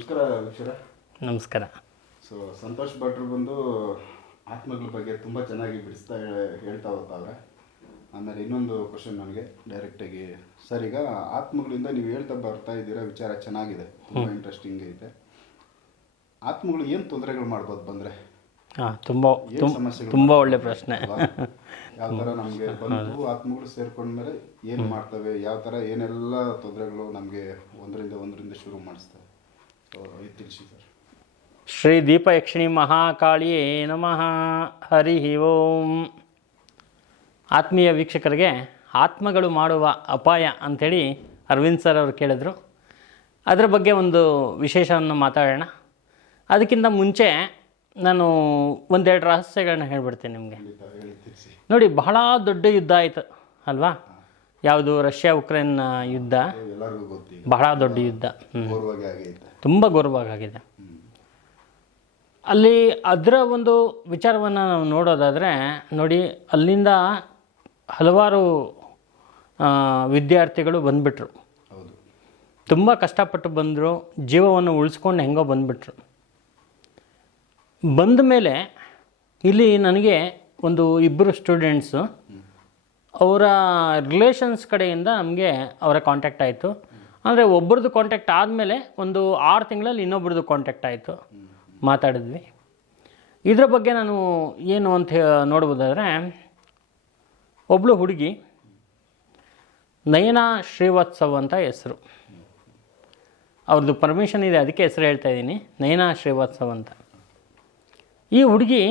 ನಮಸ್ಕಾರ ಸೊ ಸಂತೋಷ್ ಭಟ್ರು ಬಂದು ಆತ್ಮಗಳ ಬಗ್ಗೆ ತುಂಬ ಚೆನ್ನಾಗಿ ಬಿಡಿಸ್ತಾ ಹೇಳ್ತಾ ಹೋಗ್ತಾವ್ರೆ. ಆಮೇಲೆ ಇನ್ನೊಂದು ಕ್ವಶನ್ ನನಗೆ ಡೈರೆಕ್ಟಾಗಿ ಸರ್ ಈಗ ಆತ್ಮಗಳಿಂದ ನೀವು ಹೇಳ್ತಾ ಬರ್ತಾ ಇದ್ದೀರಾ ವಿಚಾರ ಚೆನ್ನಾಗಿದೆ ತುಂಬ ಇಂಟ್ರೆಸ್ಟಿಂಗ್ ಐತೆ ಆತ್ಮಗಳು ಏನು ತೊಂದರೆಗಳು ಮಾಡ್ಬೋದು ಬಂದರೆ? ಹಾಂ ತುಂಬ ತುಂಬ ಒಳ್ಳೆ ಪ್ರಶ್ನೆ. ಯಾವ ಥರ ನಮಗೆ ಬಂದು ಆತ್ಮಗಳು ಸೇರ್ಕೊಂಡ್ಮೇಲೆ ಏನು ಮಾಡ್ತವೆ ಯಾವ ಥರ ಏನೆಲ್ಲ ತೊಂದರೆಗಳು ನಮಗೆ ಒಂದರಿಂದ ಒಂದರಿಂದ ಶುರು ಮಾಡಿಸ್ತವೆ? ಶ್ರೀ ದೀಪ ಯಕ್ಷಿಣಿ ಮಹಾಕಾಳಿಯೇ ನಮಃ. ಹರಿ ಓಂ. ಆತ್ಮೀಯ ವೀಕ್ಷಕರಿಗೆ ಆತ್ಮಗಳು ಮಾಡುವ ಅಪಾಯ ಅಂಥೇಳಿ ಅರವಿಂದ್ ಸರ್ ಅವರು ಕೇಳಿದರು. ಅದರ ಬಗ್ಗೆ ಒಂದು ವಿಶೇಷವನ್ನು ಮಾತಾಡೋಣ. ಅದಕ್ಕಿಂತ ಮುಂಚೆ ನಾನು ಒಂದೆರಡು ರಹಸ್ಯಗಳನ್ನ ಹೇಳ್ಬಿಡ್ತೀನಿ ನಿಮಗೆ. ನೋಡಿ ಬಹಳ ದೊಡ್ಡ ಯುದ್ಧ ಆಯಿತು ಅಲ್ವಾ? ಯಾವುದು ರಷ್ಯಾ ಉಕ್ರೇನ್ ಯುದ್ಧ? ಬಹಳ ದೊಡ್ಡ ಯುದ್ಧ. ತುಂಬ ಗೌರವವಾಗಿದೆ ಅಲ್ಲಿ ಅದರ ಒಂದು ವಿಚಾರವನ್ನು ನಾವು ನೋಡೋದಾದರೆ ನೋಡಿ ಅಲ್ಲಿಂದ ಹಲವಾರು ವಿದ್ಯಾರ್ಥಿಗಳು ಬಂದುಬಿಟ್ರು. ತುಂಬ ಕಷ್ಟಪಟ್ಟು ಬಂದರು ಜೀವವನ್ನು ಉಳಿಸ್ಕೊಂಡು ಹೆಂಗೋ ಬಂದುಬಿಟ್ರು. ಬಂದ ಮೇಲೆ ಇಲ್ಲಿ ನನಗೆ ಒಂದು ಇಬ್ಬರು ಸ್ಟೂಡೆಂಟ್ಸು ಅವರ ರಿಲೇಷನ್ಸ್ ಕಡೆಯಿಂದ ನಮಗೆ ಅವರ ಕಾಂಟ್ಯಾಕ್ಟ್ ಆಯಿತು. ಅಂದರೆ ಒಬ್ಬರದ್ದು ಕಾಂಟ್ಯಾಕ್ಟ್ ಆದಮೇಲೆ ಒಂದು ಆರು ತಿಂಗಳಲ್ಲಿ ಇನ್ನೊಬ್ರದ್ದು ಕಾಂಟ್ಯಾಕ್ಟ್ ಆಯಿತು. ಮಾತಾಡಿದ್ವಿ. ಇದರ ಬಗ್ಗೆ ನಾನು ಏನು ಅಂತ ನೋಡ್ಬೋದಾದರೆ ಒಬ್ಬಳು ಹುಡುಗಿ ನಯನ ಶ್ರೀವತ್ಸವ್ ಅಂತ ಹೆಸರು. ಅವ್ರದ್ದು ಪರ್ಮಿಷನ್ ಇದೆ, ಅದಕ್ಕೆ ಹೆಸರು ಹೇಳ್ತಾ ಇದ್ದೀನಿ. ನಯನ ಶ್ರೀವತ್ಸವ್ ಅಂತ. ಈ ಹುಡುಗಿ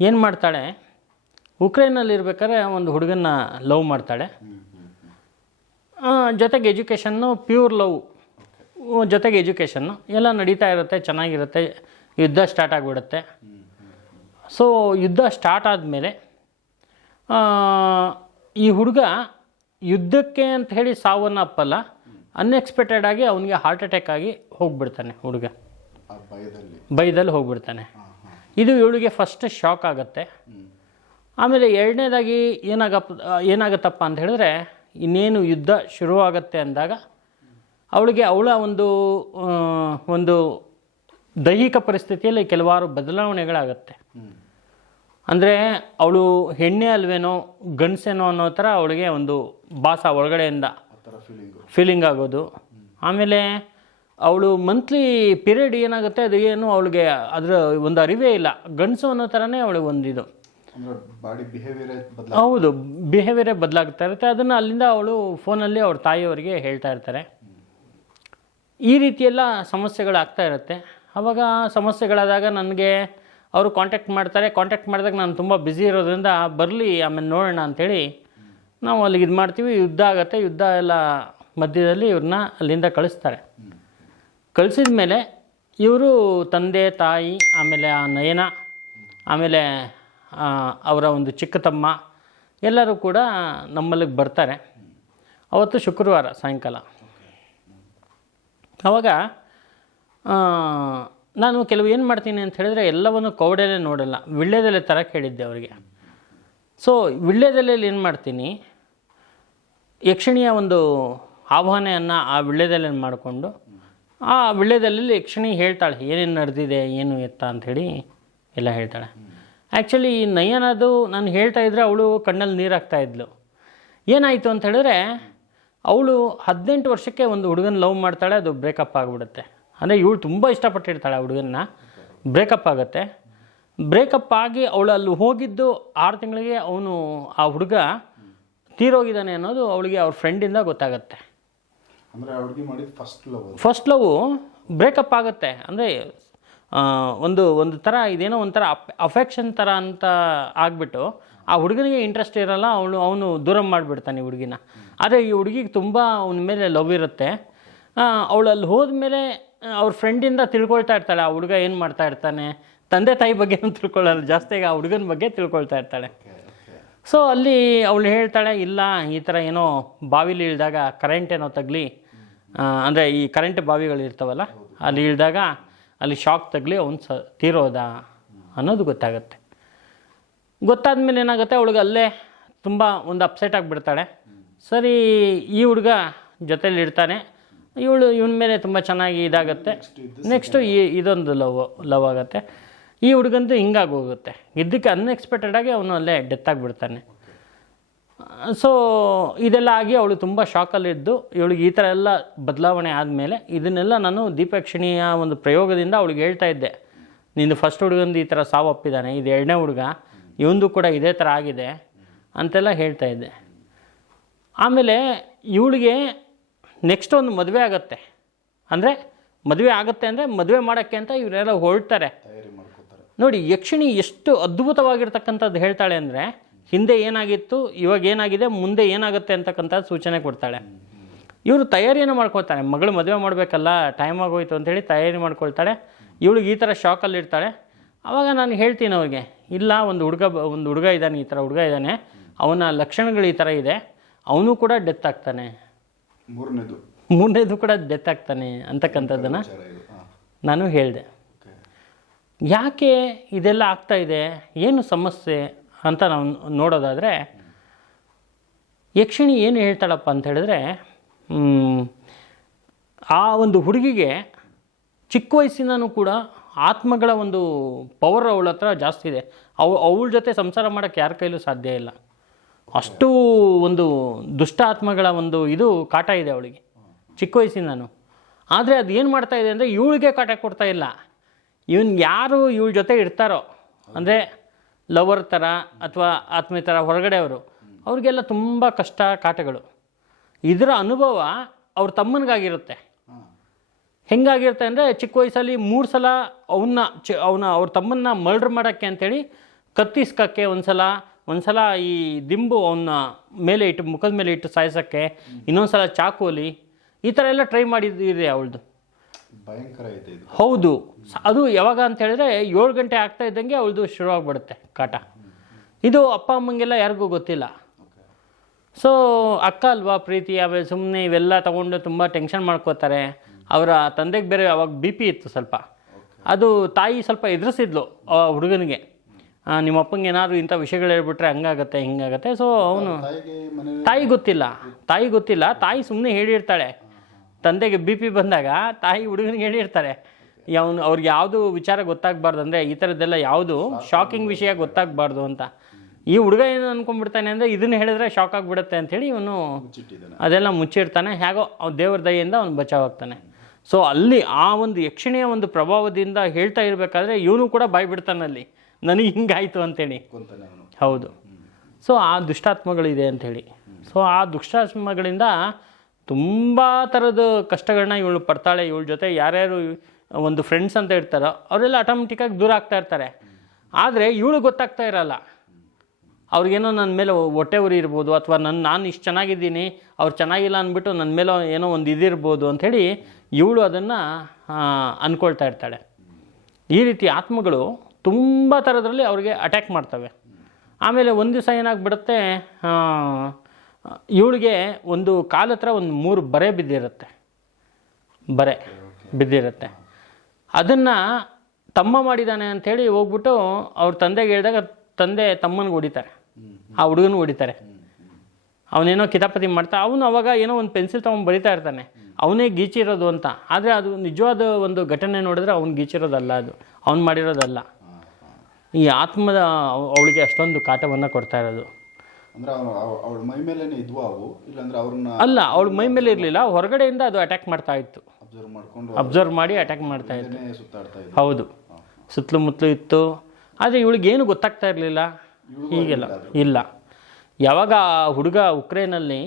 ಏನು ಮಾಡ್ತಾಳೆ ಉಕ್ರೇನಲ್ಲಿ ಇರ್ಬೇಕಾದ್ರೆ ಒಂದು ಹುಡುಗನ ಲವ್ ಮಾಡ್ತಾಳೆ. ಜೊತೆಗೆ ಎಜುಕೇಷನ್ನು ಪ್ಯೂರ್ ಲವ್ ಜೊತೆಗೆ ಎಜುಕೇಷನ್ನು ಎಲ್ಲ ನಡೀತಾ ಇರುತ್ತೆ ಚೆನ್ನಾಗಿರುತ್ತೆ. ಯುದ್ಧ ಸ್ಟಾರ್ಟ್ ಆಗಿಬಿಡುತ್ತೆ. ಸೊ ಯುದ್ಧ ಸ್ಟಾರ್ಟ್ ಆದಮೇಲೆ ಈ ಹುಡುಗ ಯುದ್ಧಕ್ಕೆ ಅಂತ ಹೇಳಿ ಸಾವನ್ನು ಅಪ್ಪಲ್ಲ ಅನ್ಎಕ್ಸ್ಪೆಕ್ಟೆಡ್ ಆಗಿ ಅವನಿಗೆ ಹಾರ್ಟ್ ಅಟ್ಯಾಕ್ ಆಗಿ ಹೋಗ್ಬಿಡ್ತಾನೆ ಹುಡುಗ. ಬೈದಲ್ಲಿ ಹೋಗ್ಬಿಡ್ತಾನೆ. ಇದು ಇವಳಿಗೆ ಫಸ್ಟ್ ಶಾಕ್ ಆಗುತ್ತೆ. ಆಮೇಲೆ ಎರಡನೇದಾಗಿ ಏನಾಗಪ್ಪ ಏನಾಗುತ್ತಪ್ಪ ಅಂತ ಹೇಳಿದ್ರೆ ಇನ್ನೇನು ಯುದ್ಧ ಶುರುವಾಗತ್ತೆ ಅಂದಾಗ ಅವಳಿಗೆ ಅವಳ ಒಂದು ಒಂದು ದೈಹಿಕ ಪರಿಸ್ಥಿತಿಯಲ್ಲಿ ಕೆಲವಾರು ಬದಲಾವಣೆಗಳಾಗತ್ತೆ. ಅಂದರೆ ಅವಳು ಹೆಣ್ಣೆ ಅಲ್ವೇನೋ ಗಂಡಸೇನೋ ಅನ್ನೋ ಥರ ಅವಳಿಗೆ ಒಂದು ಭಾಸ ಒಳಗಡೆಯಿಂದ ಫೀಲಿಂಗ್ ಆಗೋದು. ಆಮೇಲೆ ಅವಳು ಮಂತ್ಲಿ ಪೀರಿಯಡ್ ಏನಾಗುತ್ತೆ ಅದು ಏನು ಅವಳಿಗೆ ಅದರ ಒಂದು ಅರಿವೇ ಇಲ್ಲ. ಗಂಡಸು ಅನ್ನೋ ಥರನೇ ಅವಳಿಗೆ ಒಂದಿದು. ಅಂದರೆ ಬಾಡಿ ಬಿಹೇವಿಯರೇ ಹೌದು ಬಿಹೇವಿಯರೇ ಬದಲಾಗ್ತಾ ಇರುತ್ತೆ. ಅದನ್ನು ಅಲ್ಲಿಂದ ಅವಳು ಫೋನಲ್ಲಿ ಅವ್ರ ತಾಯಿಯವರಿಗೆ ಹೇಳ್ತಾ ಇರ್ತಾರೆ. ಈ ರೀತಿಯೆಲ್ಲ ಸಮಸ್ಯೆಗಳಾಗ್ತಾ ಇರುತ್ತೆ. ಆವಾಗ ಸಮಸ್ಯೆಗಳಾದಾಗ ನನಗೆ ಅವರು ಕಾಂಟ್ಯಾಕ್ಟ್ ಮಾಡ್ತಾರೆ. ಕಾಂಟ್ಯಾಕ್ಟ್ ಮಾಡಿದಾಗ ನಾನು ತುಂಬ ಬ್ಯುಸಿ ಇರೋದ್ರಿಂದ ಬರಲಿ, ಆಮೇಲೆ ನೋಡೋಣ ಅಂಥೇಳಿ ನಾವು ಅಲ್ಲಿಗೆ ಇದು ಮಾಡ್ತೀವಿ. ಯುದ್ಧ ಆಗುತ್ತೆ. ಯುದ್ಧ ಎಲ್ಲ ಮಧ್ಯದಲ್ಲಿ ಇವ್ರನ್ನ ಅಲ್ಲಿಂದ ಕಳಿಸ್ತಾರೆ. ಕಳಿಸಿದ ಮೇಲೆ ಇವರು ತಂದೆ, ತಾಯಿ, ಆಮೇಲೆ ಆ ನಯನ, ಆಮೇಲೆ ಅವರ ಒಂದು ಚಿಕ್ಕ ತಮ್ಮ, ಎಲ್ಲರೂ ಕೂಡ ನಮ್ಮಲ್ಲಿಗೆ ಬರ್ತಾರೆ. ಅವತ್ತು ಶುಕ್ರವಾರ ಸಾಯಂಕಾಲ. ಆವಾಗ ನಾನು ಕೆಲವು ಏನು ಮಾಡ್ತೀನಿ ಅಂತ ಹೇಳಿದ್ರೆ ಎಲ್ಲವನ್ನು ಕೌಡೆಲೆ ನೋಡಲ್ಲ, ವಿಳ್ಯದೆಲೆ ಥರ ಕೇಳಿದ್ದೆ ಅವರಿಗೆ. ಸೊ ವಿಳ್ಯದೆಲೆಯಲ್ಲಿ ಏನು ಮಾಡ್ತೀನಿ, ಯಕ್ಷಿಣಿಯ ಒಂದು ಆಹ್ವಾನೆಯನ್ನು ಆ ವಿಳ್ಯದೆಲೆ ಮಾಡಿಕೊಂಡು, ಆ ವಿಳ್ಯದೆಲೆಯಲ್ಲಿ ಯಕ್ಷಿಣಿ ಹೇಳ್ತಾಳೆ, ಏನೇನು ನಡೆದಿದೆ, ಏನು ಎತ್ತ ಅಂಥೇಳಿ ಎಲ್ಲ ಹೇಳ್ತಾಳೆ. ಆ್ಯಕ್ಚುಲಿ ಈ ನಯನದು ನಾನು ಹೇಳ್ತಾ ಇದ್ದರೆ ಅವಳು ಕಣ್ಣಲ್ಲಿ ನೀರು ಹಾಕ್ತಾ ಇದ್ಲು. ಏನಾಯಿತು ಅಂತ ಹೇಳಿದ್ರೆ ಅವಳು ಹದಿನೆಂಟು ವರ್ಷಕ್ಕೆ ಒಂದು ಹುಡುಗನ ಲವ್ ಮಾಡ್ತಾಳೆ ಅದು ಬ್ರೇಕಪ್ ಆಗಿಬಿಡುತ್ತೆ. ಅಂದರೆ ಇವಳು ತುಂಬ ಇಷ್ಟಪಟ್ಟಿರ್ತಾಳೆ ಆ ಹುಡುಗನ್ನ. ಬ್ರೇಕಪ್ ಆಗುತ್ತೆ. ಬ್ರೇಕಪ್ ಆಗಿ ಅವಳು ಅಲ್ಲಿ ಹೋಗಿದ್ದು ಆರು ತಿಂಗಳಿಗೆ ಅವನು ಆ ಹುಡುಗ ತೀರೋಗಿದ್ದಾನೆ ಅನ್ನೋದು ಅವಳಿಗೆ ಅವ್ರ ಫ್ರೆಂಡಿಂದ ಗೊತ್ತಾಗುತ್ತೆ. ಅಂದರೆ ಹುಡುಗಿ ಮಾಡಿದ್ದು first love first love breakup ಆಗುತ್ತೆ. ಅಂದರೆ ಒಂದು ಒಂದು ಥರ ಇದೇನೋ ಒಂಥರ ಅಪ್ ಅಫೆಕ್ಷನ್ ಥರ ಅಂತ ಆಗಿಬಿಟ್ಟು ಆ ಹುಡುಗನಿಗೆ ಇಂಟ್ರೆಸ್ಟ್ ಇರೋಲ್ಲ, ಅವಳು, ಅವನು ದೂರ ಮಾಡಿಬಿಡ್ತಾನೆ ಈ ಹುಡುಗಿನ. ಆದರೆ ಈ ಹುಡುಗಿಗೆ ತುಂಬ ಅವನ ಮೇಲೆ ಲವ್ ಇರುತ್ತೆ. ಅವಳು ಅಲ್ಲಿ ಹೋದ್ಮೇಲೆ ಅವ್ರ ಫ್ರೆಂಡಿಂದ ತಿಳ್ಕೊಳ್ತಾ ಇರ್ತಾಳೆ, ಆ ಹುಡುಗ ಏನು ಮಾಡ್ತಾ ಇರ್ತಾನೆ. ತಂದೆ ತಾಯಿ ಬಗ್ಗೆ ತಿಳ್ಕೊಳ್ಳಲ್ಲ, ಜಾಸ್ತಿ ಆ ಹುಡುಗನ ಬಗ್ಗೆ ತಿಳ್ಕೊಳ್ತಾ ಇರ್ತಾಳೆ. ಸೊ ಅಲ್ಲಿ ಅವಳು ಹೇಳ್ತಾಳೆ, ಇಲ್ಲ, ಈ ಥರ ಏನೋ ಬಾವಿಲಿ ಇಳಿದಾಗ ಕರೆಂಟ್ ಏನೋ ತಗ್ಲಿ. ಅಂದರೆ ಈ ಕರೆಂಟ್ ಬಾವಿಗಳು ಇರ್ತಾವಲ್ಲ, ಅಲ್ಲಿ ಇಳಿದಾಗ ಅಲ್ಲಿ ಶಾಕ್ ತಗಲಿ ಅವ್ನು ಸ ತೀರೋದ ಅನ್ನೋದು ಗೊತ್ತಾಗುತ್ತೆ. ಗೊತ್ತಾದ್ಮೇಲೆ ಏನಾಗುತ್ತೆ ಅವಳಿಗೆ ಅಲ್ಲೇ ತುಂಬ ಒಂದು ಅಪ್ಸೆಟ್ ಆಗಿಬಿಡ್ತಾಳೆ. ಸರಿ ಈ ಹುಡುಗ ಜೊತೇಲಿ ಇಡ್ತಾನೆ ಇವಳು ಇವನ ಮೇಲೆ ತುಂಬ ಚೆನ್ನಾಗಿ ಇದಾಗುತ್ತೆ. ನೆಕ್ಸ್ಟು ಈ ಇದೊಂದು ಲವ್ ಲವ್ ಆಗುತ್ತೆ. ಈ ಹುಡುಗಂತೂ ಹಿಂಗಾಗಿ ಹೋಗುತ್ತೆ. ಇದಕ್ಕೆ ಅನ್ಎಕ್ಸ್ಪೆಕ್ಟೆಡಾಗಿ ಅವನು ಅಲ್ಲೇ ಡೆತ್ ಆಗಿಬಿಡ್ತಾನೆ. ಸೊ ಇದೆಲ್ಲ ಆಗಿ ಅವಳು ತುಂಬ ಶಾಕಲ್ಲಿದ್ದು. ಇವಳಿಗೆ ಈ ಥರ ಎಲ್ಲ ಬದಲಾವಣೆ ಆದಮೇಲೆ ಇದನ್ನೆಲ್ಲ ನಾನು ದೀಪಕ್ಷಿಣಿಯ ಒಂದು ಪ್ರಯೋಗದಿಂದ ಅವಳಿಗೆ ಹೇಳ್ತಾ ಇದ್ದೆ. ನಿಂದು ಫಸ್ಟ್ ಹುಡುಗಂದು ಈ ಥರ ಸಾವು ಒಪ್ಪಿದ್ದಾನೆ ಇದು ಎರಡನೇ ಹುಡುಗ ಇವಂದು ಕೂಡ ಇದೇ ಥರ ಆಗಿದೆ ಅಂತೆಲ್ಲ ಹೇಳ್ತಾ ಇದ್ದೆ. ಆಮೇಲೆ ಇವಳಿಗೆ ನೆಕ್ಸ್ಟ್ ಒಂದು ಮದುವೆ ಆಗುತ್ತೆ. ಅಂದರೆ ಮದುವೆ ಆಗುತ್ತೆ ಅಂದರೆ ಮದುವೆ ಮಾಡೋಕ್ಕೆ ಅಂತ ಇವರೆಲ್ಲ ಹೊರಡ್ತಾರೆ. ನೋಡಿ ಯಕ್ಷಿಣಿ ಎಷ್ಟು ಅದ್ಭುತವಾಗಿರ್ತಕ್ಕಂಥದ್ದು ಹೇಳ್ತಾಳೆ ಅಂದರೆ ಹಿಂದೆ ಏನಾಗಿತ್ತು ಇವಾಗ ಏನಾಗಿದೆ ಮುಂದೆ ಏನಾಗುತ್ತೆ ಅಂತಕ್ಕಂಥ ಸೂಚನೆ ಕೊಡ್ತಾಳೆ. ಇವರು ತಯಾರಿಯನ್ನು ಮಾಡ್ಕೊಳ್ತಾನೆ. ಮಗಳು ಮದುವೆ ಮಾಡಬೇಕಲ್ಲ ಟೈಮ್ ಆಗೋಯ್ತು ಅಂತೇಳಿ ತಯಾರಿ ಮಾಡ್ಕೊಳ್ತಾಳೆ. ಇವಳಿಗೆ ಈ ಥರ ಶಾಕಲ್ಲಿ ಇರ್ತಾಳೆ. ಆವಾಗ ನಾನು ಹೇಳ್ತೀನಿ ಅವ್ರಿಗೆ ಇಲ್ಲ ಒಂದು ಹುಡುಗ ಬ- ಒಂದು ಹುಡುಗ ಇದ್ದಾನೆ ಈ ಥರ ಹುಡುಗ ಇದ್ದಾನೆ. ಅವನ ಲಕ್ಷಣಗಳು ಈ ಥರ ಇದೆ. ಅವನು ಕೂಡ ಡೆತ್ ಆಗ್ತಾನೆ. ಮೂರನೇದು. ಮೂರನೇದು ಕೂಡ ಡೆತ್ ಆಗ್ತಾನೆ ಅಂತಕ್ಕಂಥದ್ದನ್ನು ನಾನು ಹೇಳಿದೆ. ಯಾಕೆ ಇದೆಲ್ಲ ಆಗ್ತಾ ಇದೆ? ಏನು ಸಮಸ್ಯೆ? ಅಂತ ನಾವು ನೋಡೋದಾದರೆ, ಯಕ್ಷಿಣಿ ಏನು ಹೇಳ್ತಾಳಪ್ಪ ಅಂತ ಹೇಳಿದ್ರೆ ಆ ಒಂದು ಹುಡುಗಿಗೆ ಚಿಕ್ಕ ವಯಸ್ಸಿನೂ ಕೂಡ ಆತ್ಮಗಳ ಒಂದು ಪವರ್ ಅವಳ ಹತ್ರ ಜಾಸ್ತಿ ಇದೆ. ಅವು, ಅವಳ ಜೊತೆ ಸಂಸಾರ ಮಾಡೋಕ್ಕೆ ಯಾರ ಕೈಲೂ ಸಾಧ್ಯ ಇಲ್ಲ. ಅಷ್ಟು ಒಂದು ದುಷ್ಟ ಆತ್ಮಗಳ ಒಂದು ಇದು ಕಾಟ ಇದೆ ಅವಳಿಗೆ, ಚಿಕ್ಕ ವಯಸ್ಸಿನೂ ಆದರೆ ಅದು ಏನು ಮಾಡ್ತಾ ಇದೆ ಅಂದರೆ, ಇವಳಿಗೆ ಕಾಟ ಕೊಡ್ತಾ ಇಲ್ಲ. ಇವನ್ ಯಾರು ಇವಳ ಜೊತೆ ಇರ್ತಾರೋ, ಅಂದರೆ ಲವರ್ ಥರ ಅಥವಾ ಆತ್ಮೀಯ ಥರ ಹೊರಗಡೆ ಅವರು, ಅವ್ರಿಗೆಲ್ಲ ತುಂಬ ಕಷ್ಟ ಕಾಟಗಳು. ಇದರ ಅನುಭವ ಅವ್ರ ತಮ್ಮನಿಗಾಗಿರುತ್ತೆ. ಹೆಂಗಾಗಿರುತ್ತೆ ಅಂದರೆ ಚಿಕ್ಕ ವಯಸ್ಸಲ್ಲಿ ಮೂರು ಸಲ ಅವನ್ನ ಚ, ಅವನ, ಅವ್ರ ತಮ್ಮನ್ನ ಮರ್ಡ್ರ್ ಮಾಡೋಕ್ಕೆ ಅಂಥೇಳಿ ಕತ್ತಿಸ್ಕಕ್ಕೆ ಒಂದು ಸಲ ಒಂದು ಸಲ ಈ ದಿಂಬು ಅವನ್ನ ಮೇಲೆ ಇಟ್ಟು, ಮುಖದ ಮೇಲೆ ಇಟ್ಟು ಸಾಯಿಸೋಕ್ಕೆ ಇನ್ನೊಂದು ಸಲ ಚಾಕುಲಿ ಈ ಥರ ಎಲ್ಲ ಟ್ರೈ ಮಾಡಿದ್ದಿದೆ ಅವಳದು. ಭಯಂಕರ ಐತೆ ಇದು. ಹೌದು. ಅದು ಯಾವಾಗ ಅಂತ ಹೇಳಿದ್ರೆ ಏಳು ಗಂಟೆ ಆಗ್ತಾ ಇದ್ದಂಗೆ ಅವಳದು ಶುರುವಾಗ್ಬಿಡುತ್ತೆ ಕಾಟ. ಇದು ಅಪ್ಪ ಅಮ್ಮಂಗೆಲ್ಲ ಯಾರಿಗೂ ಗೊತ್ತಿಲ್ಲ. ಸೊ ಅಕ್ಕ ಅಲ್ವಾ ಪ್ರೀತಿ ಆಮೇಲೆ ಸುಮ್ಮನೆ ಇವೆಲ್ಲ ತಗೊಂಡು ತುಂಬ ಟೆನ್ಷನ್ ಮಾಡ್ಕೋತಾರೆ. ಅವರ ತಂದೆಗೆ ಬೇರೆ ಅವಾಗ ಬಿ ಪಿ ಇತ್ತು ಸ್ವಲ್ಪ. ಅದು ತಾಯಿ ಸ್ವಲ್ಪ ಎದುರಿಸಿದ್ಲು ಆ ಹುಡುಗನಿಗೆ. ನಿಮ್ಮ ಅಪ್ಪಂಗೆ ಏನಾದರೂ ಇಂಥ ವಿಷಯಗಳು ಹೇಳ್ಬಿಟ್ರೆ ಹಂಗಾಗತ್ತೆ ಹಿಂಗಾಗತ್ತೆ. ಸೊ ಅವನು ತಾಯಿ ಗೊತ್ತಿಲ್ಲ. ತಾಯಿ ಗೊತ್ತಿಲ್ಲ. ತಾಯಿ ಸುಮ್ಮನೆ ಹೇಳಿರ್ತಾಳೆ. ತಂದೆಗೆ ಬಿ ಪಿ ಬಂದಾಗ ತಾಯಿ ಹುಡುಗನಿಗೆ ಹೇಳಿರ್ತಾರೆ ಅವನು ಅವ್ರಿಗೆ ಯಾವುದು ವಿಚಾರ ಗೊತ್ತಾಗಬಾರ್ದು ಅಂದರೆ ಈ ಥರದ್ದೆಲ್ಲ ಯಾವುದು ಶಾಕಿಂಗ್ ವಿಷಯ ಗೊತ್ತಾಗಬಾರ್ದು ಅಂತ. ಈ ಹುಡುಗ ಏನು ಅನ್ಕೊಂಡ್ಬಿಡ್ತಾನೆ ಅಂದರೆ ಇದನ್ನು ಹೇಳಿದ್ರೆ ಶಾಕ್ ಆಗಿಬಿಡುತ್ತೆ ಅಂಥೇಳಿ ಇವನು ಅದೆಲ್ಲ ಮುಚ್ಚಿರ್ತಾನೆ. ಹೇಗೋ ಅವ್ನು ದೇವ್ರ ದಯೆಯಿಂದ ಅವ್ನು ಬಚಾವಾಗ್ತಾನೆ ಸೊ ಅಲ್ಲಿ ಆ ಒಂದು ಯಕ್ಷಿಣಿಯ ಒಂದು ಪ್ರಭಾವದಿಂದ ಹೇಳ್ತಾ ಇರಬೇಕಾದ್ರೆ ಇವನು ಕೂಡ ಬಾಯ್ ಬಿಡ್ತಾನಲ್ಲಿ ನನಗೆ ಹಿಂಗಾಯಿತು ಅಂತೇಳಿ. ಹೌದು. ಸೊ ಆ ದುಷ್ಟಾತ್ಮಗಳಿದೆ ಅಂಥೇಳಿ ಸೊ ಆ ದುಷ್ಟಾತ್ಮಗಳಿಂದ ತುಂಬ ಥರದ ಕಷ್ಟಗಳನ್ನ ಇವಳು ಪಡ್ತಾಳೆ. ಇವಳ ಜೊತೆ ಯಾರ್ಯಾರು ಒಂದು ಫ್ರೆಂಡ್ಸ್ ಅಂತ ಇರ್ತಾರೋ, ಅವರೆಲ್ಲ ಆಟೋಮೆಟಿಕ್ಕಾಗಿ ದೂರ ಆಗ್ತಾ ಇರ್ತಾರೆ. ಆದರೆ ಇವಳು ಗೊತ್ತಾಗ್ತಾ ಇರಲ್ಲ. ಅವ್ರಿಗೇನೋ ನನ್ನ ಮೇಲೆ ಹೊಟ್ಟೆ ಉರಿ ಇರ್ಬೋದು, ಅಥವಾ ನನ್ನ ನಾನು ಇಷ್ಟು ಚೆನ್ನಾಗಿದ್ದೀನಿ, ಅವ್ರು ಚೆನ್ನಾಗಿಲ್ಲ ಅಂದ್ಬಿಟ್ಟು ನನ್ನ ಮೇಲೆ ಏನೋ ಒಂದು ಇದಿರ್ಬೋದು ಅಂಥೇಳಿ ಇವಳು ಅದನ್ನು ಅಂದ್ಕೊಳ್ತಾ ಇರ್ತಾಳೆ. ಈ ರೀತಿ ಆತ್ಮಗಳು ತುಂಬ ಥರದ್ರಲ್ಲಿ ಅವ್ರಿಗೆ ಅಟ್ಯಾಕ್ ಮಾಡ್ತವೆ. ಆಮೇಲೆ ಒಂದು ದಿವಸ ಏನಾಗ್ಬಿಡುತ್ತೆ ಇವಳಿಗೆ ಒಂದು ಕಾಲ ಹತ್ರ ಒಂದು ಮೂರು ಬರೆ ಬಿದ್ದಿರುತ್ತೆ. ಬರೆ ಬಿದ್ದಿರುತ್ತೆ. ಅದನ್ನು ತಮ್ಮ ಮಾಡಿದ್ದಾನೆ ಅಂಥೇಳಿ ಹೋಗ್ಬಿಟ್ಟು ಅವ್ರ ತಂದೆಗೆ ಹೇಳಿದಾಗ ತಂದೆ ತಮ್ಮನಿಗೆ ಹೊಡಿತಾರೆ. ಆ ಹುಡುಗನಿಗೆ ಹೊಡಿತಾರೆ. ಅವನೇನೋ ಕಿತಾಪತಿ ಮಾಡ್ತಾ ಅವನು ಅವಾಗ ಏನೋ ಒಂದು ಪೆನ್ಸಿಲ್ ತೊಗೊಂಡು ಬರಿತಾ ಇರ್ತಾನೆ. ಅವನೇ ಗೀಚಿರೋದು ಅಂತ. ಆದರೆ ಅದು ನಿಜವಾದ ಒಂದು ಘಟನೆ ನೋಡಿದ್ರೆ ಅವ್ನು ಗೀಚಿರೋದಲ್ಲ ಅದು. ಅವ್ನು ಮಾಡಿರೋದಲ್ಲ. ಈ ಆತ್ಮದ ಅವಳಿಗೆ ಅಷ್ಟೊಂದು ಕಾಟವನ್ನು ಕೊಡ್ತಾ ಇರೋದು. ಅಂದ್ರೆ ಅವನು ಅವಳ ಮೈ ಮೇಲೇನೆ ಇದ್ವು ಅವು ಇಲ್ಲಾಂದ್ರೆ ಅವ್ರನ್ನ ಅಲ್ಲ ಅವಳ ಮೈ ಮೇಲೆ ಇರಲಿಲ್ಲ ಹೊರಗಡೆಯಿಂದ ಅದು ಅಟ್ಯಾಕ್ ಮಾಡ್ತಾ ಇತ್ತು. ಅಬ್ಸರ್ವ್ ಮಾಡ್ಕೊಂಡು ಅಬ್ಸರ್ವ್ ಮಾಡಿ ಅಟ್ಯಾಕ್ ಮಾಡ್ತಾ ಇತ್ತು. ಸುತ್ತಾಡ್ತಾ ಹೌದು. ಸುತ್ತಲೂ ಮುತ್ತಲೂ ಇತ್ತು. ಆದರೆ ಏನು ಗೊತ್ತಾಗ್ತಾ ಇರಲಿಲ್ಲ? ಹೀಗೆಲ್ಲ. ಇಲ್ಲ. ಯಾವಾಗ ಆ ಹುಡುಗ ಉಕ್ರೇನಲ್ಲಿ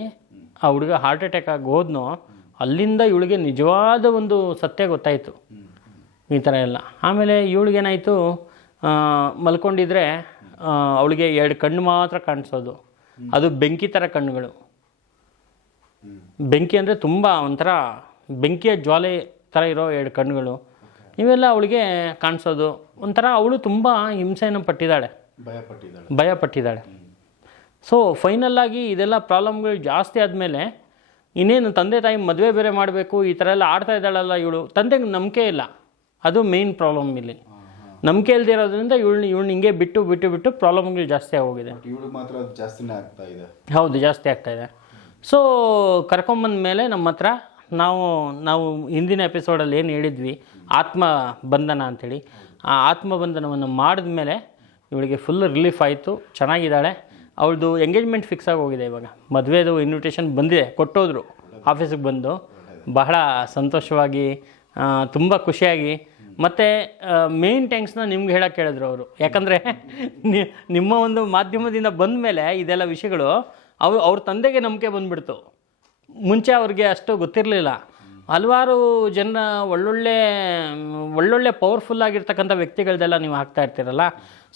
ಆ ಹುಡುಗ ಹಾರ್ಟ್ ಅಟ್ಯಾಕ್ ಆಗಿ ಹೋದ್ನೋ ಅಲ್ಲಿಂದ ಇವಳಿಗೆ ನಿಜವಾದ ಒಂದು ಸತ್ಯ ಗೊತ್ತಾಯಿತು. ಈ ಥರ ಎಲ್ಲ. ಆಮೇಲೆ ಇವಳಿಗೇನಾಯಿತು ಮಲ್ಕೊಂಡಿದ್ರೆ ಅವಳಿಗೆ ಎರಡು ಕಣ್ಣು ಮಾತ್ರ ಕಾಣಿಸೋದು. ಅದು ಬೆಂಕಿ ಥರ ಕಣ್ಣುಗಳು. ಬೆಂಕಿ ಅಂದರೆ ತುಂಬ ಒಂಥರ ಬೆಂಕಿಯ ಜ್ವಾಲೆ ಥರ ಇರೋ ಎರಡು ಕಣ್ಣುಗಳು. ಇವೆಲ್ಲ ಅವಳಿಗೆ ಕಾಣಿಸೋದು. ಒಂಥರ ಅವಳು ತುಂಬ ಹಿಂಸೆಯನ್ನು ಪಟ್ಟಿದ್ದಾಳೆ. ಭಯ ಪಟ್ಟಿದ್ದಾಳೆ. ಸೊ ಫೈನಲ್ಲಾಗಿ ಇದೆಲ್ಲ ಪ್ರಾಬ್ಲಮ್ಗಳು ಜಾಸ್ತಿ ಆದಮೇಲೆ ಇನ್ನೇನು ತಂದೆ ತಾಯಿ ಮದುವೆ ಬೇರೆ ಮಾಡಬೇಕು ಈ ಥರ ಎಲ್ಲ ಆಡ್ತಾ ಇದ್ದಾಳಲ್ಲ ಇವಳು. ತಂದೆಗೆ ನಂಬಿಕೆ ಇಲ್ಲ. ಅದು ಮೇನ್ ಪ್ರಾಬ್ಲಮ್ ಇಲ್ಲಿ. ನಂಬಿಕೆ ಇಲ್ಲದೆ ಇರೋದ್ರಿಂದ ಇವಳು ಇವಳು ಹಿಂಗೆ ಬಿಟ್ಟು ಬಿಟ್ಟು ಬಿಟ್ಟು ಪ್ರಾಬ್ಲಮ್ಗಳು ಜಾಸ್ತಿ ಆಗೋಗಿದೆ. ಇವಳು ಮಾತ್ರ ಜಾಸ್ತಿನೇ ಆಗ್ತಾ ಇದೆ. ಹೌದು ಜಾಸ್ತಿ ಆಗ್ತಾ ಇದೆ. ಸೊ ಕರ್ಕೊಂಬಂದ ಮೇಲೆ ನಮ್ಮ ಹತ್ರ ನಾವು ನಾವು ಹಿಂದಿನ ಎಪಿಸೋಡಲ್ಲಿ ಏನು ಹೇಳಿದ್ವಿ? ಆತ್ಮ ಬಂಧನ ಅಂಥೇಳಿ ಆ ಆತ್ಮ ಬಂಧನವನ್ನು ಮಾಡಿದ ಮೇಲೆ ಇವಳಿಗೆ ಫುಲ್ ರಿಲೀಫ್ ಆಯಿತು ಚೆನ್ನಾಗಿದ್ದಾಳೆ. ಅವಳದು ಎಂಗೇಜ್ಮೆಂಟ್ ಫಿಕ್ಸ್ ಆಗಿ ಹೋಗಿದೆ ಇವಾಗ. ಮದುವೆದು ಇನ್ವಿಟೇಷನ್ ಬಂದಿದೆ ಕೊಟ್ಟೋದ್ರು. ಆಫೀಸಿಗೆ ಬಂದು. ಬಹಳ ಸಂತೋಷವಾಗಿ ತುಂಬ ಖುಷಿಯಾಗಿ ಮತ್ತು ಮೇನ್ ಟ್ಯಾಂಕ್ಸ್ನ ನಿಮ್ಗೆ ಹೇಳಕ್ಕೆ ಹೇಳಿದ್ರು ಅವರು. ಯಾಕಂದರೆ ನಿಮ್ಮ ಒಂದು ಮಾಧ್ಯಮದಿಂದ ಬಂದ ಮೇಲೆ ಇದೆಲ್ಲ ವಿಷಯಗಳು ಅವ್ರು ಅವ್ರ ತಂದೆಗೆ ನಂಬಿಕೆ ಬಂದ್ಬಿಡ್ತು. ಮುಂಚೆ ಅವ್ರಿಗೆ ಅಷ್ಟು ಗೊತ್ತಿರಲಿಲ್ಲ. ಹಲವಾರು ಜನ ಒಳ್ಳೊಳ್ಳೆ ಒಳ್ಳೊಳ್ಳೆ ಪವರ್ಫುಲ್ ಆಗಿರ್ತಕ್ಕಂಥ ವ್ಯಕ್ತಿಗಳದೆಲ್ಲ ನೀವು ಹಾಕ್ತಾ ಇರ್ತೀರಲ್ಲ.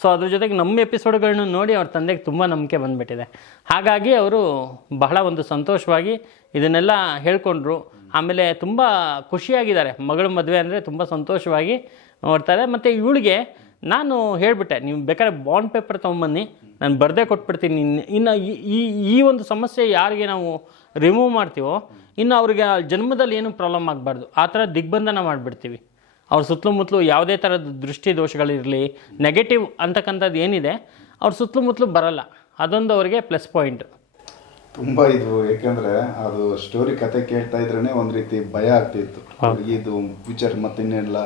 ಸೊ ಅದ್ರ ಜೊತೆಗೆ ನಮ್ಮ ಎಪಿಸೋಡ್ಗಳನ್ನ ನೋಡಿ ಅವ್ರ ತಂದೆಗೆ ತುಂಬ ನಂಬಿಕೆ ಬಂದ್ಬಿಟ್ಟಿದೆ. ಹಾಗಾಗಿ ಅವರು ಬಹಳ ಒಂದು ಸಂತೋಷವಾಗಿ ಇದನ್ನೆಲ್ಲ ಹೇಳ್ಕೊಂಡ್ರು. ಆಮೇಲೆ ತುಂಬ ಖುಷಿಯಾಗಿದ್ದಾರೆ. ಮಗಳ ಮದುವೆ ಅಂದರೆ ತುಂಬ ಸಂತೋಷವಾಗಿ ನೋಡ್ತಾರೆ. ಮತ್ತು ಇವಳಿಗೆ ನಾನು ಹೇಳಿಬಿಟ್ಟೆ, ನೀವು ಬೇಕಾದ್ರೆ ಬಾಂಡ್ ಪೇಪರ್ ತೊಗೊಂಬನ್ನಿ. ನಾನು ಬರದೇ ಕೊಟ್ಬಿಡ್ತೀನಿ. ಇನ್ನು ಈ ಈ ಒಂದು ಸಮಸ್ಯೆ ಯಾರಿಗೆ ನಾವು ರಿಮೂವ್ ಮಾಡ್ತೀವೋ, ಇನ್ನು ಅವ್ರಿಗೆ ಜನ್ಮದಲ್ಲಿ ಏನೂ ಪ್ರಾಬ್ಲಮ್ ಆಗಬಾರ್ದು. ಆ ಥರ ದಿಗ್ಬಂಧನ ಮಾಡಿಬಿಡ್ತೀವಿ. ಅವ್ರ ಸುತ್ತಲೂ ಯಾವುದೇ ಥರದ ದೃಷ್ಟಿ ದೋಷಗಳಿರಲಿ ನೆಗೆಟಿವ್ ಅಂತಕ್ಕಂಥದ್ದು ಏನಿದೆ, ಅವ್ರ ಸುತ್ತಲೂ ಬರಲ್ಲ. ಅದೊಂದು ಅವರಿಗೆ ಪ್ಲಸ್ ಪಾಯಿಂಟ್ ತುಂಬ ಇದು ಯಾಕಂದ್ರೆ ಅದು ಸ್ಟೋರಿ ಕತೆ ಕೇಳ್ತಾ ಇದ್ರೇನೆ ಒಂದ್ ರೀತಿ ಭಯ ಆಗ್ತಿತ್ತು. ಇದು ಫ್ಯೂಚರ್ ಮತ್ತೆ ಇನ್ನೆಲ್ಲ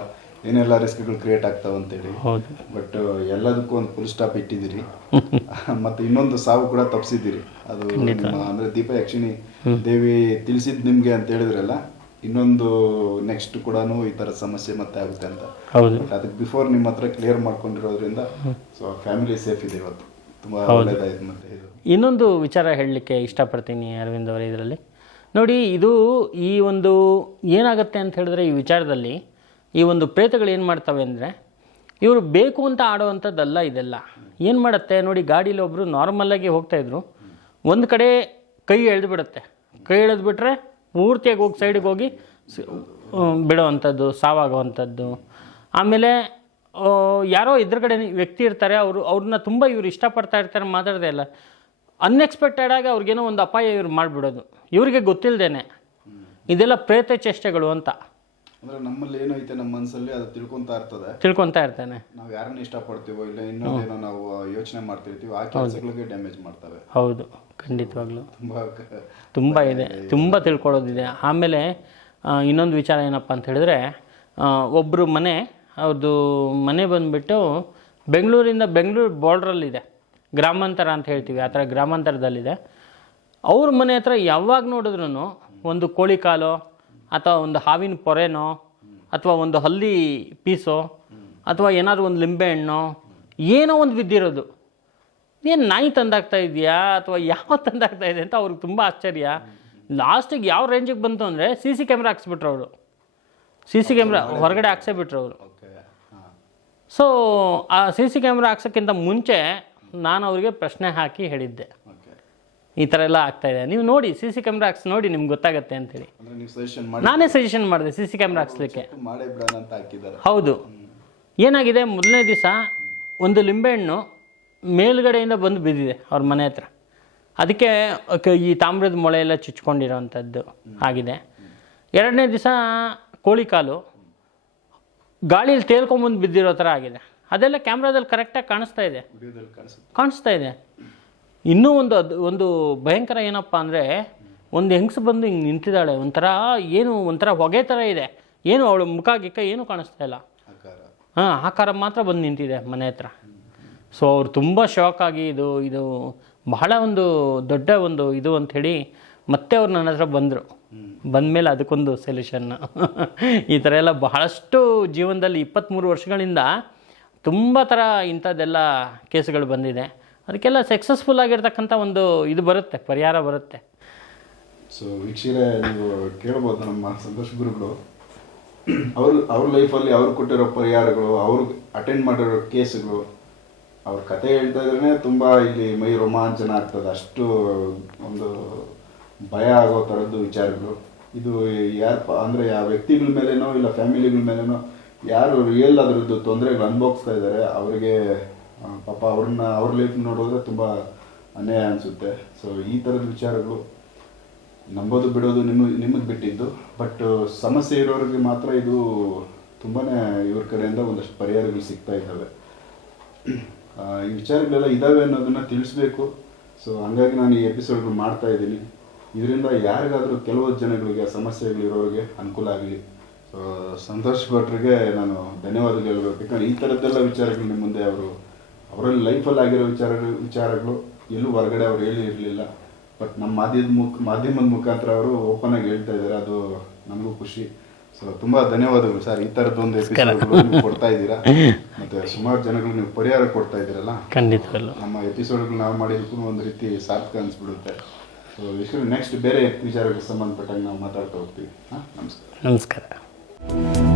ಏನೆಲ್ಲ ರಿಸ್ಕ್ಗಳು ಕ್ರಿಯೇಟ್ ಆಗ್ತಾವ ಅಂತೇಳಿ. ಹೇಳಿ ಬಟ್ ಎಲ್ಲದಕ್ಕೂ ಒಂದು ಫುಲ್ ಸ್ಟಾಪ್ ಇಟ್ಟಿದ್ದೀರಿ. ಮತ್ತೆ ಇನ್ನೊಂದು ಸಾವು ಕೂಡ ತಪ್ಪಿಸಿದ್ದೀರಿ ಅದು ನಿಮ್ಮ ಅಂದ್ರೆ ದೀಪ ಯಕ್ಷಿಣಿ ದೇವಿ ತಿಳಿಸಿದ್ ನಿಮ್ಗೆ ಅಂತ ಹೇಳಿದ್ರಲ್ಲ ಇನ್ನೊಂದು ನೆಕ್ಸ್ಟ್ ಕೂಡ ಈ ತರ ಸಮಸ್ಯೆ ಮತ್ತೆ ಆಗುತ್ತೆ ಅಂತ. ಅದಕ್ಕೆ ಬಿಫೋರ್ ನಿಮ್ಮ ಹತ್ರ ಕ್ಲಿಯರ್ ಮಾಡ್ಕೊಂಡಿರೋದ್ರಿಂದ ಸೊ ಫ್ಯಾಮಿಲಿ ಸೇಫ್ ಇದೆ ಇವತ್ತು. ತುಂಬಾ ಒಳ್ಳೇದಾಯ್ತು ಮತ್ತೆ ಇದು. ಇನ್ನೊಂದು ವಿಚಾರ ಹೇಳಲಿಕ್ಕೆ ಇಷ್ಟಪಡ್ತೀನಿ ಅರವಿಂದ್ ಅವರ ಇದರಲ್ಲಿ. ನೋಡಿ, ಇದು ಈ ಒಂದು ಏನಾಗುತ್ತೆ ಅಂತ ಹೇಳಿದ್ರೆ ಈ ವಿಚಾರದಲ್ಲಿ ಈ ಒಂದು ಪ್ರೇತಗಳು ಏನು ಮಾಡ್ತವೆ ಅಂದರೆ, ಇವರು ಬೇಕು ಅಂತ ಆಡುವಂಥದ್ದಲ್ಲ ಇದೆಲ್ಲ. ಏನು ಮಾಡುತ್ತೆ? ನೋಡಿ, ಗಾಡೀಲಿ ಒಬ್ಬರು ನಾರ್ಮಲಾಗಿ ಹೋಗ್ತಾಯಿದ್ರು ಒಂದು ಕಡೆ ಕೈ ಎಳೆದು ಬಿಡುತ್ತೆ. ಕೈ ಎಳೆದು ಬಿಟ್ಟರೆ ಪೂರ್ತಿಯಾಗಿ ಹೋಗಿ ಸೈಡಿಗೆ ಹೋಗಿ ಬಿಡೋವಂಥದ್ದು, ಸಾವಾಗುವಂಥದ್ದು. ಆಮೇಲೆ ಯಾರೋ ಇದ್ರ ಕಡೆ ವ್ಯಕ್ತಿ ಇರ್ತಾರೆ, ಅವರು, ಅವ್ರನ್ನ ತುಂಬ ಇವರು ಇಷ್ಟಪಡ್ತಾ ಇರ್ತಾರೆ, ಮಾತಾಡದೆ ಇಲ್ಲ. ಅನ್ಎಕ್ಸ್ಪೆಕ್ಟೆಡ್ ಆಗಿ ಅವ್ರಿಗೇನೋ ಒಂದು ಅಪಾಯ ಇವ್ರು ಮಾಡಿಬಿಡೋದು. ಇವರಿಗೆ ಗೊತ್ತಿಲ್ಲದೇನೆ ಇದೆಲ್ಲ ಪ್ರೇತ ಚೇಷ್ಟೆಗಳು ಅಂತ. ಅಂದ್ರೆ ನಮ್ಮಲ್ಲಿ ಏನೋ ಐತೆ ನಮ್ಮ ಮನಸ್ಸಲ್ಲಿ ಅದು ತಿಳ್ಕೊಂತಾ ಇರ್ತದೆ. ತಿಳ್ಕೊತಾ ಇರ್ತಾನೆ. ನಾವು ಯಾರನ್ನ ಇಷ್ಟಪಡ್ತೀವೋ ಇಲ್ಲ ಇನ್ನೊಂದೇನೋ ನಾವು ಯೋಚನೆ ಮಾಡ್ತಿರ್ತೀವಿ ಆ ಕೆಲಸಗಳಿಗೆ ಡ್ಯಾಮೇಜ್ ಮಾಡ್ತವೆ. ಹೌದು. ಖಂಡಿತವಾಗ್ಲೂ. ತುಂಬಾ ತುಂಬ ಇದೆ. ತುಂಬ ತಿಳ್ಕೊಳ್ಳೋದಿದೆ. ಆಮೇಲೆ ಇನ್ನೊಂದು ವಿಚಾರ ಏನಪ್ಪ ಅಂತ ಹೇಳಿದ್ರೆ ಒಬ್ಬರು ಮನೆ ಅವ್ರದ್ದು ಮನೆ ಬಂದುಬಿಟ್ಟು ಬೆಂಗಳೂರಿಂದ ಬೆಂಗಳೂರು ಬಾರ್ಡ್ರಲ್ಲಿದೆ ಗ್ರಾಮಾಂತರ ಅಂತ ಹೇಳ್ತೀವಿ ಆ ಥರ ಗ್ರಾಮಾಂತರದಲ್ಲಿದೆ. ಅವ್ರ ಮನೆ ಹತ್ರ ಯಾವಾಗ ನೋಡಿದ್ರು ಒಂದು ಕೋಳಿ ಕಾಲು ಅಥವಾ ಒಂದು ಹಾವಿನ ಪೊರೆನೋ ಅಥವಾ ಒಂದು ಹಲ್ಲಿ ಪೀಸೋ ಅಥವಾ ಏನಾದರೂ ಒಂದು ಲಿಂಬೆ ಹಣ್ಣು ಏನೋ ಒಂದು ಬಿದ್ದಿರೋದು. ಏನು ನಾಯಿ ತಂದಾಗ್ತಾ ಇದೆಯಾ ಅಥವಾ ಯಾವ ತಂದಾಗ್ತಾ ಇದೆ ಅಂತ ಅವ್ರಿಗೆ ತುಂಬ ಆಶ್ಚರ್ಯ. ಲಾಸ್ಟಿಗೆ ಯಾವ ರೇಂಜಿಗೆ ಬಂತು ಅಂದರೆ ಸಿ ಸಿ ಕ್ಯಾಮ್ರಾ ಹಾಕ್ಸ್ಬಿಟ್ರು ಅವರು. ಸಿ ಸಿ ಕ್ಯಾಮ್ರಾ ಹೊರಗಡೆ ಹಾಕ್ಸೇ ಬಿಟ್ರು ಅವರು. ಸೊ ಆ ಸಿ ಸಿ ಕ್ಯಾಮ್ರಾ ಹಾಕ್ಸೋಕ್ಕಿಂತ ಮುಂಚೆ ನಾನು ಅವರಿಗೆ ಪ್ರಶ್ನೆ ಹಾಕಿ ಹೇಳಿದ್ದೆ. ಈ ಥರ ಎಲ್ಲ ಆಗ್ತಾ ಇದೆ. ನೀವು ನೋಡಿ ಸಿ ಸಿ ಕ್ಯಾಮ್ರಾ ಹಾಕ್ಸಿ ನೋಡಿ ನಿಮ್ಗೆ ಗೊತ್ತಾಗುತ್ತೆ ಅಂತೇಳಿ. ನಾನೇ ಸಜೆಷನ್ ಮಾಡಿದೆ ಸಿ ಸಿ ಕ್ಯಾಮ್ರಾ ಹಾಕ್ಸ್ಲಿಕ್ಕೆ. ಹೌದು. ಏನಾಗಿದೆ ಮೊದಲನೇ ದಿವಸ ಒಂದು ಲಿಂಬೆಹಣ್ಣು ಮೇಲ್ಗಡೆಯಿಂದ ಬಂದು ಬಿದ್ದಿದೆ ಅವ್ರ ಮನೆ ಹತ್ರ. ಅದಕ್ಕೆ ಈ ತಾಮ್ರದ ಮೊಳೆ ಎಲ್ಲ ಚುಚ್ಕೊಂಡಿರೋವಂಥದ್ದು ಆಗಿದೆ. ಎರಡನೇ ದಿವಸ ಕೋಳಿ ಕಾಲು. ಗಾಳಿಯಲ್ಲಿ ತೇಲ್ಕೊಂಬಂದು ಬಿದ್ದಿರೋ ಥರ ಆಗಿದೆ. ಅದೆಲ್ಲ ಕ್ಯಾಮ್ರಾದಲ್ಲಿ ಕರೆಕ್ಟಾಗಿ ಕಾಣಿಸ್ತಾ ಇದೆ. ಕಾಣಿಸ್ತಾ ಇದೆ. ಇನ್ನೂ ಒಂದು ಅದು ಒಂದು ಭಯಂಕರ ಏನಪ್ಪ ಅಂದರೆ ಒಂದು ಹೆಂಗಸು ಬಂದು ಹಿಂಗೆ ನಿಂತಿದ್ದಾಳೆ ಒಂಥರ ಏನು ಒಂಥರ ಹೊಗೆ ಥರ ಇದೆ. ಏನು ಅವಳು ಮುಖ ಗಿಕ್ಕ ಏನೂ ಕಾಣಿಸ್ತಾ ಇಲ್ಲ. ಹಾಂ ಆಕಾರ ಮಾತ್ರ ಬಂದು ನಿಂತಿದೆ ಮನೆ ಹತ್ರ. ಸೊ ಅವ್ರು ತುಂಬ ಶಾಕ್ ಆಗಿ ಇದು ಇದು ಬಹಳ ಒಂದು ದೊಡ್ಡ ಒಂದು ಇದು ಅಂಥೇಳಿ ಮತ್ತೆ ಅವ್ರು ನನ್ನ ಹತ್ರ ಬಂದರು. ಬಂದಮೇಲೆ ಅದಕ್ಕೊಂದು ಸೊಲ್ಯೂಷನ್ ಈ ಥರ ಎಲ್ಲ ಬಹಳಷ್ಟು ಜೀವನದಲ್ಲಿ ಇಪ್ಪತ್ತ್ಮೂರು ವರ್ಷಗಳಿಂದ ತುಂಬ ಥರ ಇಂಥದ್ದೆಲ್ಲ ಕೇಸುಗಳು ಬಂದಿದೆ. ಅದಕ್ಕೆಲ್ಲ ಸಕ್ಸಸ್ಫುಲ್ ಆಗಿರ್ತಕ್ಕಂಥ ಒಂದು ಇದು ಬರುತ್ತೆ, ಪರಿಹಾರ ಬರುತ್ತೆ. ಸೊ ವೀಕ್ಷಕರೇ, ನೀವು ಕೇಳ್ಬೋದು ನಮ್ಮ ಸಂತೋಷ್ ಗುರುಗಳು. ಅವ್ರ ಅವ್ರ ಲೈಫಲ್ಲಿ ಅವ್ರು ಕೊಟ್ಟಿರೋ ಪರಿಹಾರಗಳು, ಅವ್ರು ಅಟೆಂಡ್ ಮಾಡಿರೋ ಕೇಸ್ಗಳು, ಅವ್ರ ಕತೆ ಹೇಳ್ತಾ ಇದ್ರೆ ತುಂಬ ಇಲ್ಲಿ ಮೈ ರೋಮಾಂಚನ ಆಗ್ತದೆ. ಅಷ್ಟು ಒಂದು ಭಯ ಆಗೋ ಥರದ್ದು ವಿಚಾರಗಳು. ಇದು ಯಾರಪ್ಪ ಅಂದರೆ, ಆ ವ್ಯಕ್ತಿಗಳ ಮೇಲೇನೋ ಇಲ್ಲ ಫ್ಯಾಮಿಲಿಗಳ ಮೇಲೇನೋ ಯಾರು ರಿಯಲ್ ಅದರದ್ದು ತೊಂದರೆಗಳು ಅನುಭವಿಸ್ತಾ ಇದ್ದಾರೆ ಅವರಿಗೆ ಪಾಪ ಅವ್ರನ್ನ, ಅವ್ರ ಲೈಫ್ ನೋಡಿದ್ರೆ ತುಂಬ ಅನ್ಯಾಯ ಅನಿಸುತ್ತೆ. ಸೊ ಈ ಥರದ ವಿಚಾರಗಳು ನಂಬೋದು ಬಿಡೋದು ನಿಮ್ಮ ನಿಮಗೆ ಬಿಟ್ಟಿದ್ದು. ಬಟ್ ಸಮಸ್ಯೆ ಇರೋರಿಗೆ ಮಾತ್ರ ಇದು ತುಂಬಾ ಇವ್ರ ಕಡೆಯಿಂದ ಒಂದಷ್ಟು ಪರಿಹಾರಗಳು ಸಿಗ್ತಾ ಇದ್ದಾವೆ. ಈ ವಿಚಾರಗಳೆಲ್ಲ ಇದ್ದಾವೆ ಅನ್ನೋದನ್ನ ತಿಳಿಸ್ಬೇಕು. ಸೊ ಹಂಗಾಗಿ ನಾನು ಈ ಎಪಿಸೋಡ್ಗಳು ಮಾಡ್ತಾ ಇದ್ದೀನಿ. ಇದರಿಂದ ಯಾರಿಗಾದರೂ ಕೆಲವು ಜನಗಳಿಗೆ, ಸಮಸ್ಯೆಗಳಿರೋರಿಗೆ ಅನುಕೂಲ ಆಗಲಿ. ಸಂತೋಷ್ ಭಟ್ರಿಗೆ ನಾನು ಧನ್ಯವಾದಗಳು ಹೇಳಬೇಕು. ಯಾಕಂದ್ರೆ ಈ ಥರದ್ದೆಲ್ಲ ವಿಚಾರಗಳು ನಿಮ್ಮ ಮುಂದೆ ಅವರು ಅವರಲ್ಲಿ ಲೈಫಲ್ಲಿ ಆಗಿರೋ ವಿಚಾರಗಳು ವಿಚಾರಗಳು ಎಲ್ಲೂ ಹೊರಗಡೆ ಅವ್ರು ಹೇಳಿ ಇರಲಿಲ್ಲ. ಬಟ್ ನಮ್ಮ ಮಾಧ್ಯಮದ ಮುಖ ಮಾಧ್ಯಮದ ಮುಖಾಂತರ ಅವರು ಓಪನ್ ಆಗಿ ಹೇಳ್ತಾ ಇದ್ದಾರೆ. ಅದು ನಮಗೂ ಖುಷಿ. ಸೊ ತುಂಬಾ ಧನ್ಯವಾದಗಳು ಸರ್. ಈ ಥರದ್ದೊಂದು ಎಪಿಸೋಡ್ಗಳು ನೀವು ಕೊಡ್ತಾ ಇದ್ದೀರಾ? ಮತ್ತೆ ಸುಮಾರು ಜನಗಳು ನೀವು ಪರಿಹಾರ ಕೊಡ್ತಾ ಇದ್ದೀರಲ್ಲ? ಖಂಡಿತವಲ್ಲ ನಮ್ಮ ಎಪಿಸೋಡ್ಗಳು ನಾವು ಮಾಡಿದಕ್ಕೂ ಒಂದು ರೀತಿ ಸಾರ್ಥಕ ಅನಿಸ್ಬಿಡುತ್ತೆ. ಸೊ ವಿಶ್ವ ನೆಕ್ಸ್ಟ್ ಬೇರೆ ವಿಚಾರಕ್ಕೆ ಸಂಬಂಧಪಟ್ಟಂಗೆ ನಾವು ಮಾತಾಡ್ತಾ ಹೋಗ್ತೀವಿ. ಹಾಂ ನಮಸ್ಕಾರ. ನಮಸ್ಕಾರ. Thank you